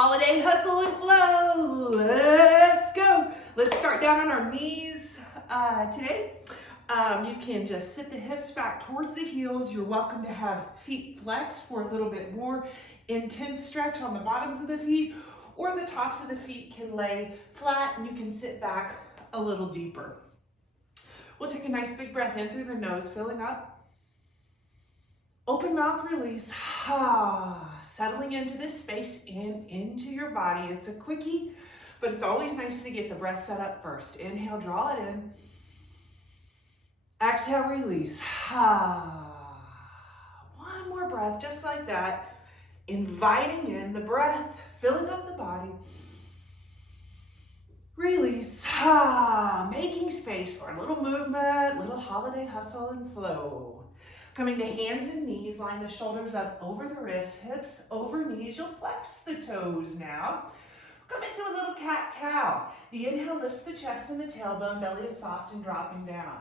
Holiday hustle and flow. Let's go. Let's start down on our knees today. You can just sit the hips back towards the heels. You're welcome to have feet flexed for a little bit more intense stretch on the bottoms of the feet, or the tops of the feet can lay flat and you can sit back a little deeper. We'll take a nice big breath in through the nose, filling up. Open mouth release, settling into this space and into your body. It's a quickie, but it's always nice to get the breath set up first. Inhale, draw it in. Exhale, release. One more breath, just like that. Inviting in the breath, filling up the body. Release, making space for a little movement, little holiday hustle and flow. Coming to hands and knees, line the shoulders up over the wrists, hips over knees. You'll flex the toes now. Come into a little cat-cow. The inhale lifts the chest and the tailbone, belly is soft and dropping down.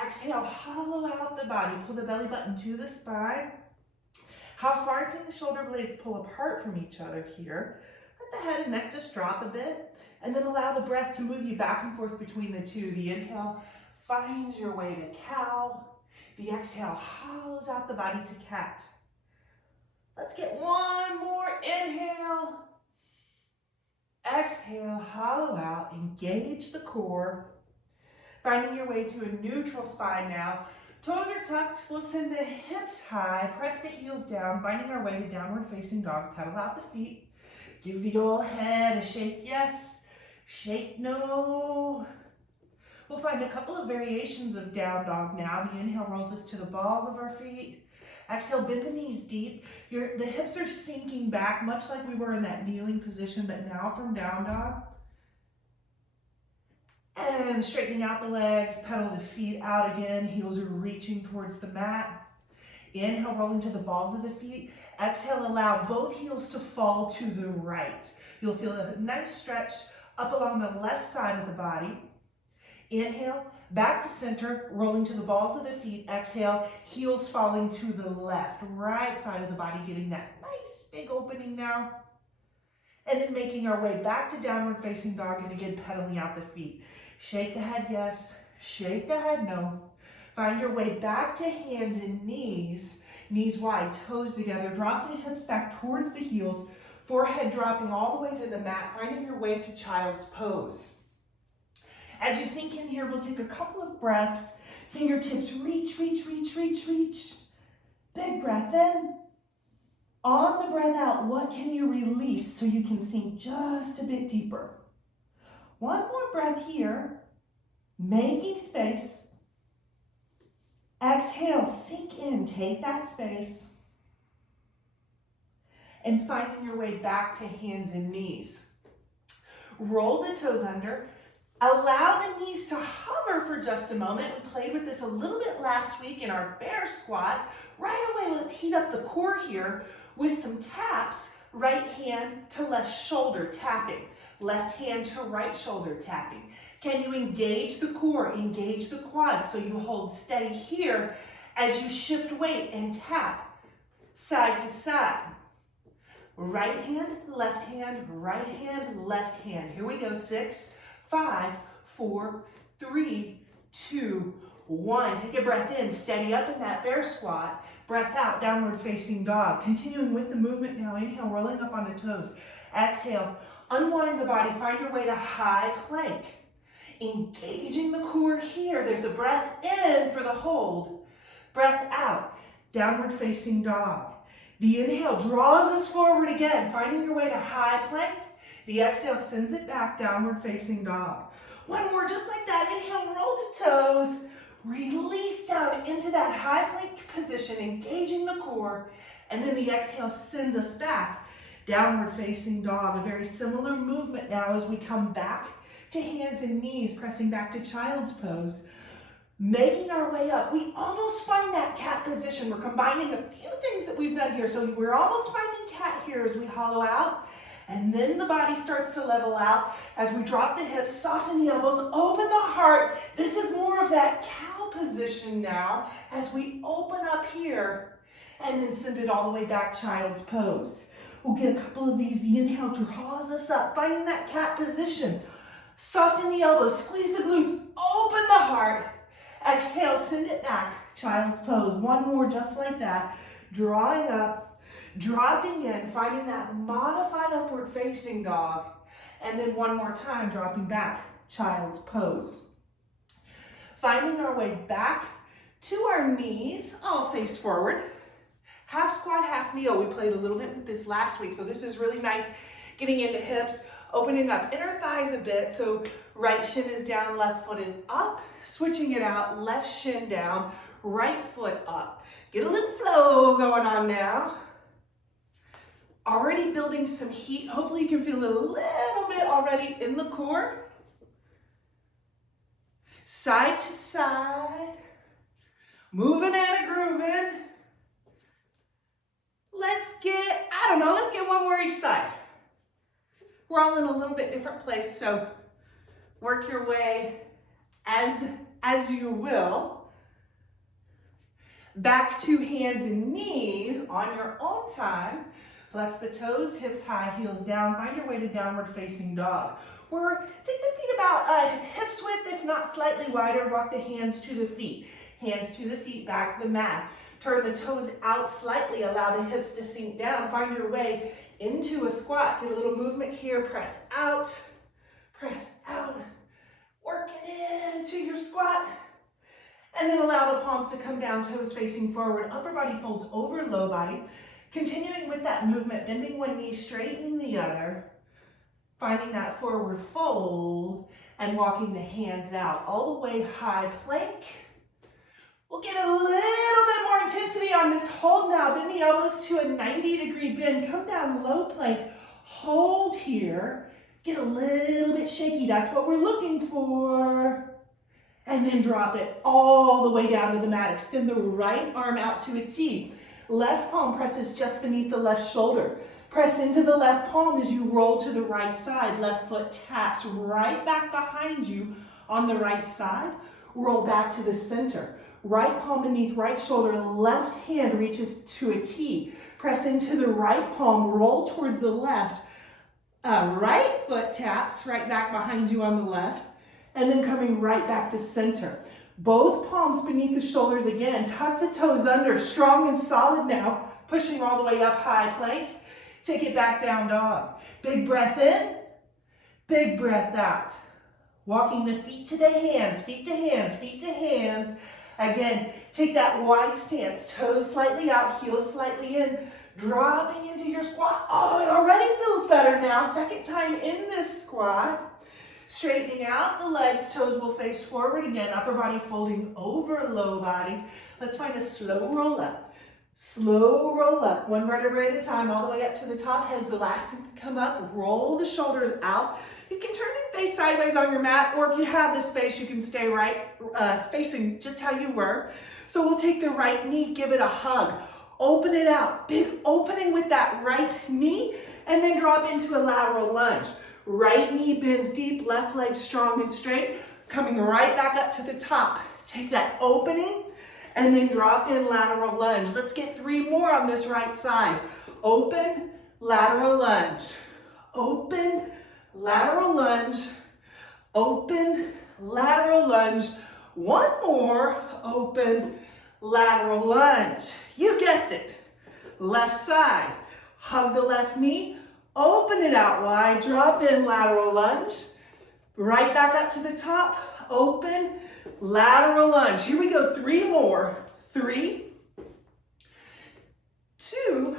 Exhale, hollow out the body. Pull the belly button to the spine. How far can the shoulder blades pull apart from each other here? Let the head and neck just drop a bit, and then allow the breath to move you back and forth between the two. The inhale finds your way to cow. The exhale hollows out the body to cat. Let's get one more inhale. Exhale, hollow out, engage the core. Finding your way to a neutral spine now. Toes are tucked, we'll send the hips high, press the heels down, finding our way to downward facing dog. Pedal out the feet. Give the old head a shake yes, shake no. We'll find a couple of variations of down dog now. The inhale rolls us to the balls of our feet. Exhale, bend the knees deep. The hips are sinking back, much like we were in that kneeling position, but now from down dog. And straightening out the legs, pedal the feet out again. Heels are reaching towards the mat. Inhale, roll into the balls of the feet. Exhale, allow both heels to fall to the right. You'll feel a nice stretch up along the left side of the body. Inhale, back to center, rolling to the balls of the feet. Exhale, heels falling to the left, right side of the body, getting that nice big opening now. And then making our way back to downward facing dog, and again, pedaling out the feet. Shake the head yes, shake the head no. Find your way back to hands and knees, knees wide, toes together. Drop the hips back towards the heels, forehead dropping all the way to the mat, finding your way to child's pose. As you sink in here, we'll take a couple of breaths. Fingertips reach, reach, reach, reach, reach. Big breath in. On the breath out, what can you release so you can sink just a bit deeper? One more breath here, making space. Exhale, sink in, take that space. And finding your way back to hands and knees. Roll the toes under. Allow the knees to hover for just a moment. We played with this a little bit last week in our bear squat. Right away, let's heat up the core here with some taps. Right hand to left shoulder tapping. Left hand to right shoulder tapping. Can you engage the core, engage the quads so you hold steady here as you shift weight and tap side to side. Right hand, left hand, right hand, left hand. Here we go, 6, 5, 4, 3, 2, 1. Take a breath in, steady up in that bear squat. Breath out, downward facing dog. Continuing with the movement now. Inhale, rolling up on the toes. Exhale, unwind the body. Find your way to high plank. Engaging the core here. There's a breath in for the hold. Breath out, downward facing dog. The inhale draws us forward again, finding your way to high plank. The exhale sends it back, downward facing dog. One more, just like that. Inhale, roll to toes. Release down into that high plank position, engaging the core. And then the exhale sends us back, downward facing dog. A very similar movement now as we come back to hands and knees, pressing back to child's pose. Making our way up, we almost find that cat position. We're combining a few things that we've done here. So we're almost finding cat here as we hollow out. And then the body starts to level out as we drop the hips, soften the elbows, open the heart. This is more of that cow position now as we open up here and then send it all the way back, child's pose. We'll get a couple of these. The inhale draws us up, finding that cat position. Soften the elbows, squeeze the glutes, open the heart. Exhale, send it back, child's pose. One more just like that. Drawing up, dropping in, finding that modified upward facing dog. And then one more time, dropping back, child's pose. Finding our way back to our knees, all face forward. Half squat, half kneel. We played a little bit with this last week, so this is really nice. Getting into hips, opening up inner thighs a bit. So right shin is down, left foot is up. Switching it out, left shin down, right foot up. Get a little flow going on now. Already building some heat. Hopefully you can feel it a little bit already in the core. Side to side. Moving and grooving. Let's get one more each side. We're all in a little bit different place, so work your way as you will. Back to hands and knees on your own time. Flex the toes, hips high, heels down. Find your way to downward facing dog. Take the feet about hips width, if not slightly wider. Walk the hands to the feet. Hands to the feet, back to the mat. Turn the toes out slightly. Allow the hips to sink down. Find your way into a squat. Get a little movement here. Press out. Press out. Work it into your squat. And then allow the palms to come down, toes facing forward. Upper body folds over low body. Continuing with that movement, bending one knee, straightening the other. Finding that forward fold and walking the hands out all the way high plank. We'll get a little bit more intensity on this hold now. Bend the elbows to a 90-degree bend. Come down low plank. Hold here. Get a little bit shaky. That's what we're looking for. And then drop it all the way down to the mat. Extend the right arm out to a T. Left palm presses just beneath the left shoulder. Press into the left palm as you roll to the right side. Left foot taps right back behind you on the right side. Roll back to the center. Right palm beneath right shoulder. Left hand reaches to a T. Press into the right palm. Roll towards the left. Right foot taps right back behind you on the left. And then coming right back to center. Both palms beneath the shoulders again. Tuck the toes under, strong and solid now. Pushing all the way up, high plank. Take it back down, dog. Big breath in, big breath out. Walking the feet to the hands, feet to hands, feet to hands. Again, take that wide stance, toes slightly out, heels slightly in. Dropping into your squat. Oh, it already feels better now. Second time in this squat. Straightening out the legs, toes will face forward again, upper body folding over low body. Let's find a slow roll up. Slow roll up, one vertebrae at a time, all the way up to the top. Head's the last thing to come up. Roll the shoulders out. You can turn and face sideways on your mat, or if you have the space, you can stay right, facing just how you were. So we'll take the right knee, give it a hug. Open it out, big opening with that right knee, and then drop into a lateral lunge. Right knee bends deep, left leg strong and straight, coming right back up to the top. Take that opening and then drop in lateral lunge. Let's get 3 more on this right side. Open, lateral lunge. Open, lateral lunge. Open, lateral lunge. One more, open, lateral lunge. You guessed it. Left side, hug the left knee. Open it out wide, drop in lateral lunge. Right back up to the top, open, lateral lunge. Here we go, 3 more. 3, 2,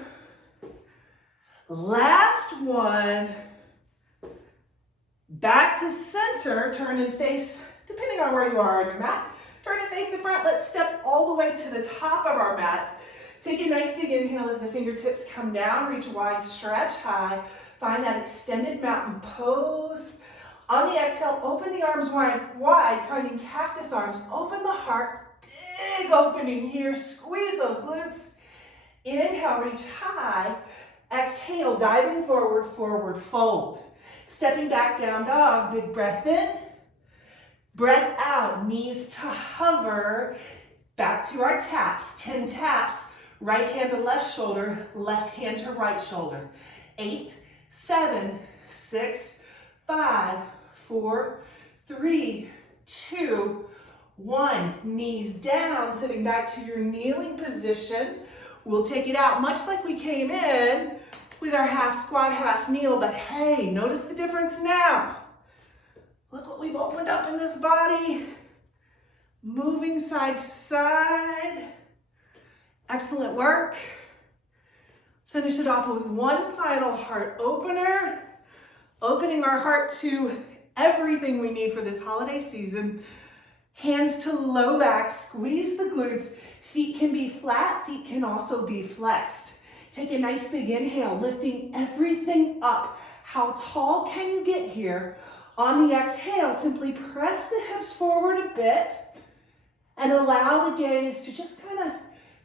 last one. Back to center, turn and face, depending on where you are on your mat. Turn and face the front. Let's step all the way to the top of our mats. Take a nice big inhale as the fingertips come down, reach wide, stretch high. Find that extended mountain pose. On the exhale, open the arms wide, finding cactus arms. Open the heart, big opening here. Squeeze those glutes. Inhale, reach high. Exhale, diving forward, forward fold. Stepping back down dog, big breath in. Breath out, knees to hover. Back to our taps, 10 taps. Right hand to left shoulder, left hand to right shoulder. 8, 7, 6, 5, 4, 3, 2, 1. Knees down, sitting back to your kneeling position. We'll take it out much like we came in with our half squat, half kneel, but hey, notice the difference now. Look what we've opened up in this body. Moving side to side. Excellent work. Let's finish it off with one final heart opener. Opening our heart to everything we need for this holiday season. Hands to low back, squeeze the glutes. Feet can be flat, feet can also be flexed. Take a nice big inhale, lifting everything up. How tall can you get here? On the exhale, simply press the hips forward a bit and allow the gaze to just kind of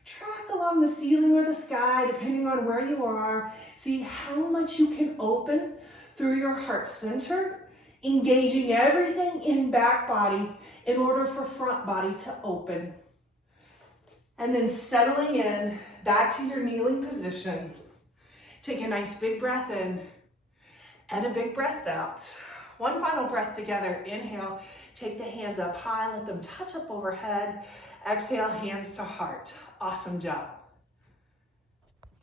track along the ceiling or the sky, depending on where you are. See how much you can open through your heart center, engaging everything in back body in order for front body to open. And then settling in back to your kneeling position. Take a nice big breath in and a big breath out. One final breath together. Inhale, take the hands up high, let them touch up overhead. Exhale, hands to heart. Awesome job.